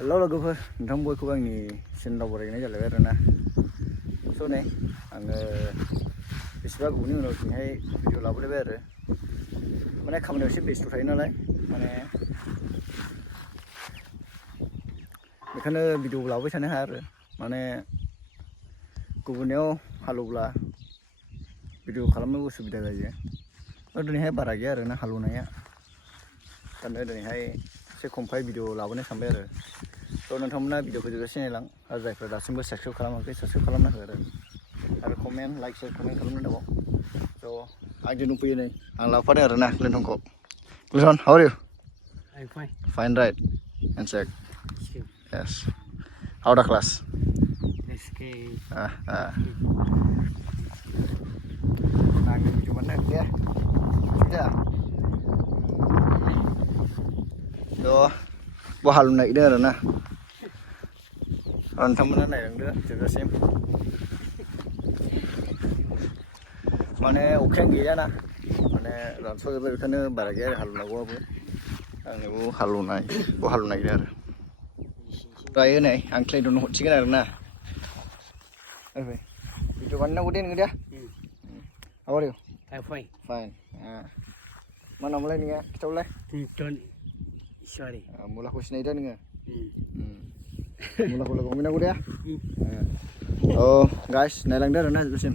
Hello logoफोर नोंथां बयखौबो आंनि चेनेलाव बरायनाय जालायबाय आरोना स' नै आङो बेसेबा गोबावनि उनाव दिनैहाय भिडिअ लाबोलायबाय आरो माने खामानियाव एसे बेस्थ' थायो नालाय माने बेखायनो भिडिअ लाबोबाय थानो हाया आरो माने गुबुननियाव हालेवब्ला भिडिअ खालामनो उसुबिदा जायो दिनैहाय बारा गैया आरोना हालेवनाया दानो दिनैहाय एसे खमखाय भिडिअ लाबोनो सानबाय आरो थ' नोंथांमोना भिडिअखौ जोबजासे नायलां आरो जायफ्रा दासिमबो साबस्क्राइब खालामाखै साबस्क्राइब खालामना हो आरो कमेन्ट लाइक शेयार कमेन्ट खालामनो दाबाव थ' आंजों दंफैयो नै आं लाबोफादों आरोना क्लिन्टनखौ Clinton how are you I'm fine. Fine, right? And check. Yes. How the class? Let's go. Nàng đi chụp ảnh kia. Chụp chưa? Đó. Bỏ hạt này đây rồi nè. Còn thăm cái này đừng nữa, chụp cho xem. Mana oke gila na. Mana langsung kita kan barangnya halus gua bu. Ang bu halus naik, bu halus naik dia. Raya nih, angklay dono cikan ada na. Oke, itu mana udah nih dia? How are you? I'm fine. Fine. Mana mulai nih ya? Kita mulai. Don't. Sorry. Mulai khusus nih nih. Mulai mulai kombinasi udah ya. Oh, guys, nelang dia na besim.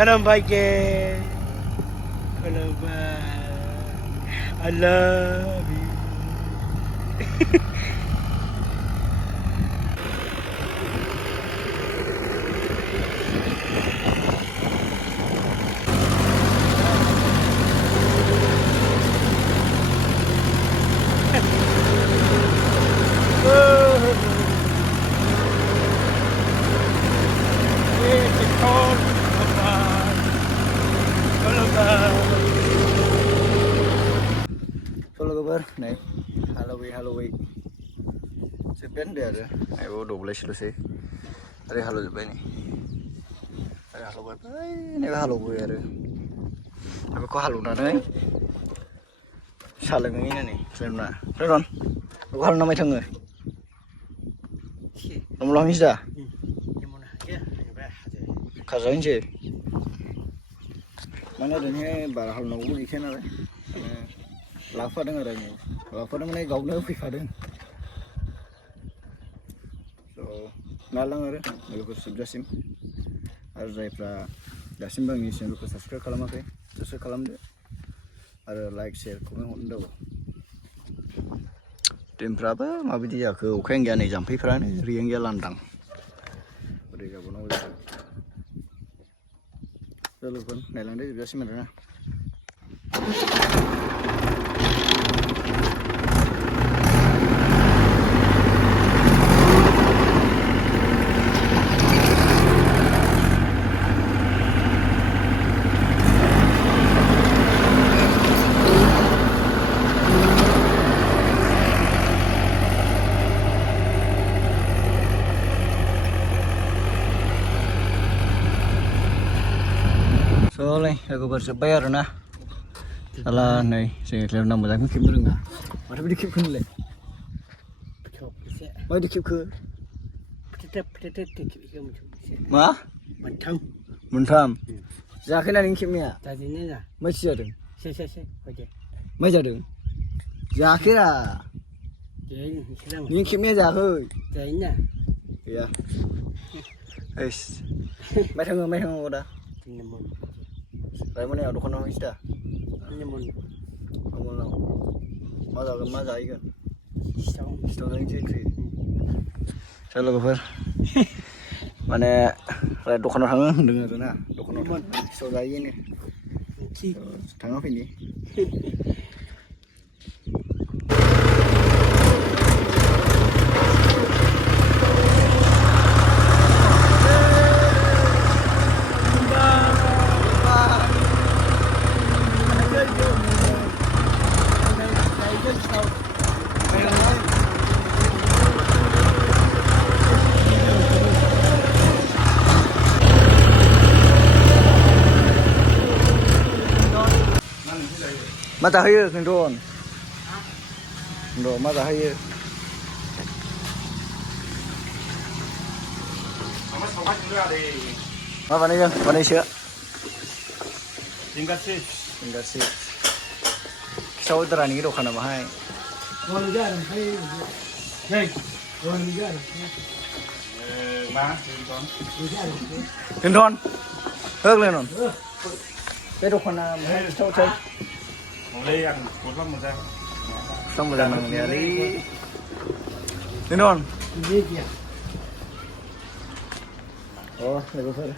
Come back again. Come back. I love you. It's a cold. So logofer, nih, Halloween. Sebenarnya dia ada, ayo 12 sih. Hari Halloween apa ini? Hari Halloween, ini Halloween ada. Tapi kok Halloween ada nih? Saling ini nih, sebenarnya. Ron, kok Halloween namanya tengah? Kamu langsung sudah? Kazain sih. Mana ada nih barang Halloween gue ikan ada. Lava dengan adanya, lava dengan gaulnya fifaden. So, nalang ada, lalu subjasim. Ada zaifra, jasim bang ini channel ko subscribe kalam apa? Subscribe kalam deh. Ada like, share, komen udah. Tim berapa? Mabidi ya ke ukeng gani jampi frane, riang ya landang. Udah gak bono udah. Lalu kan, nalang deh jasim ada na. Soalnya aku bersebayar na. Salah nih, saya kira nama lagi keep dulu nggak? Mana boleh keep dulu? Mana keep ke? Ma? Mentam. Zakin ada keep ni ya? Masih ada. Masih ada. Zakin ah. Ni keep ni zakut. Ya. Mai thang udah. Rai mana ya? Dukun orang sudah. Kamu lang. Maza ikan. Stone yang ciri. Saya logofer. Mana rai dukun orang dengar na? Dukun orang. Stone ini. Tengah apa ini? मा जाहोयो खिन्थन मा जाहोयो मा बानायो बानायसो Tinggatnya. गासै खिसाव दारानि दखाना बाहाय Boleh jalan, hey. Hey, boleh jalan. Má, con. खिन्थन होगलेनन बे दखाना बाहाय खिसाव Một ly ăn một lắm một ra. खिसाव मोजां नांनायालै खिन्थन Ini dia. लोगोफोर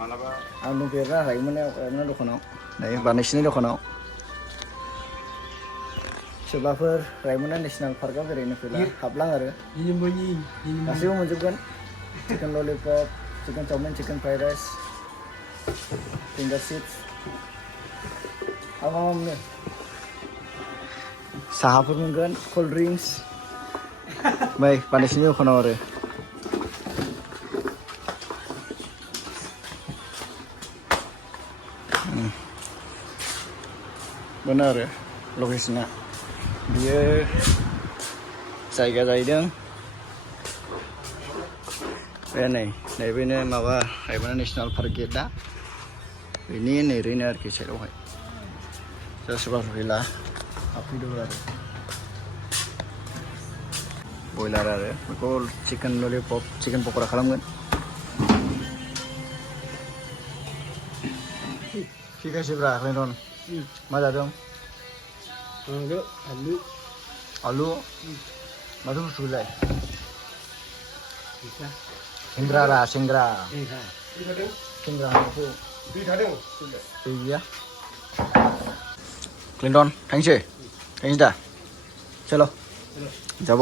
Malaba. आं दंफेरना हायोमोन दखानाव दायो बानायसिनि दखानाव सोरबाफोर रायमना नेसनेल पार्कआव बेरायनो फैला हाबलां आरो Ini bunyi. Ini गासैबो मोनजोबगोन chicken lollipop chicken chowmein chicken fried rice finger chips मा मोनो साहाफोर मोनगोन कल्ड ड्रिंक्स ओमफ्राय बानायसिनि दखानाव आरो बेनो आरो लकेसना बियो जायगा जाहैदों बे नैबेनो माबा रायमना नेसनेल पार्क गेटआ बेनि नैरैनो आरोखि साइडआवहाय सोरबा फैला हाबफैदों आरो बयलार आरो बेखौ चिकेन ललिपप चिकेन पक'रा खालामगोन ठीक আছে ब्रा क्लिन्टन मा जादों Enggak, alu. आलु माथो बुस्थुलाय Bisa. सेंग्रा रा सेंग्रा Bisa. सेंग्रा माखौ दै गैया क्लिन्टन थांसै दा चलो যাব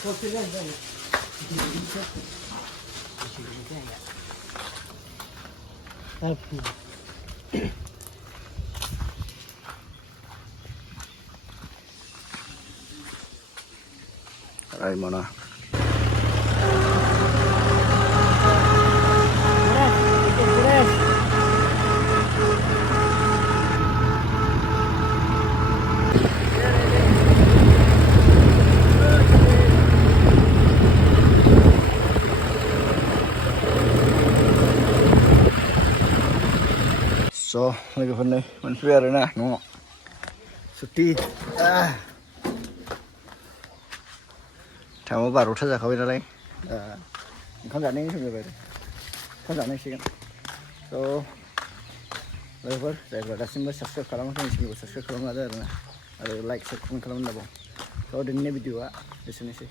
Kau pilih dah. Tapi Raimana So, logoफोर नै मोनफैबाय आरोना न'आव सुटि टाइमाव 12था जाखाबाय नालाय ओंखाम जानायनि सम जाबाय ओंखाम जानांसिगोन स' लोगोफोर जायफ्रा दासिमबो साबस्क्राइब खालामाखै आंनि चेनेलखौ साबस्क्राइब खालामना लादो आरोना आरो लाइक शेयार कमेन्ट खालामनो दाबाव स' दिनैनि भिडिअ'आ एसेनोसै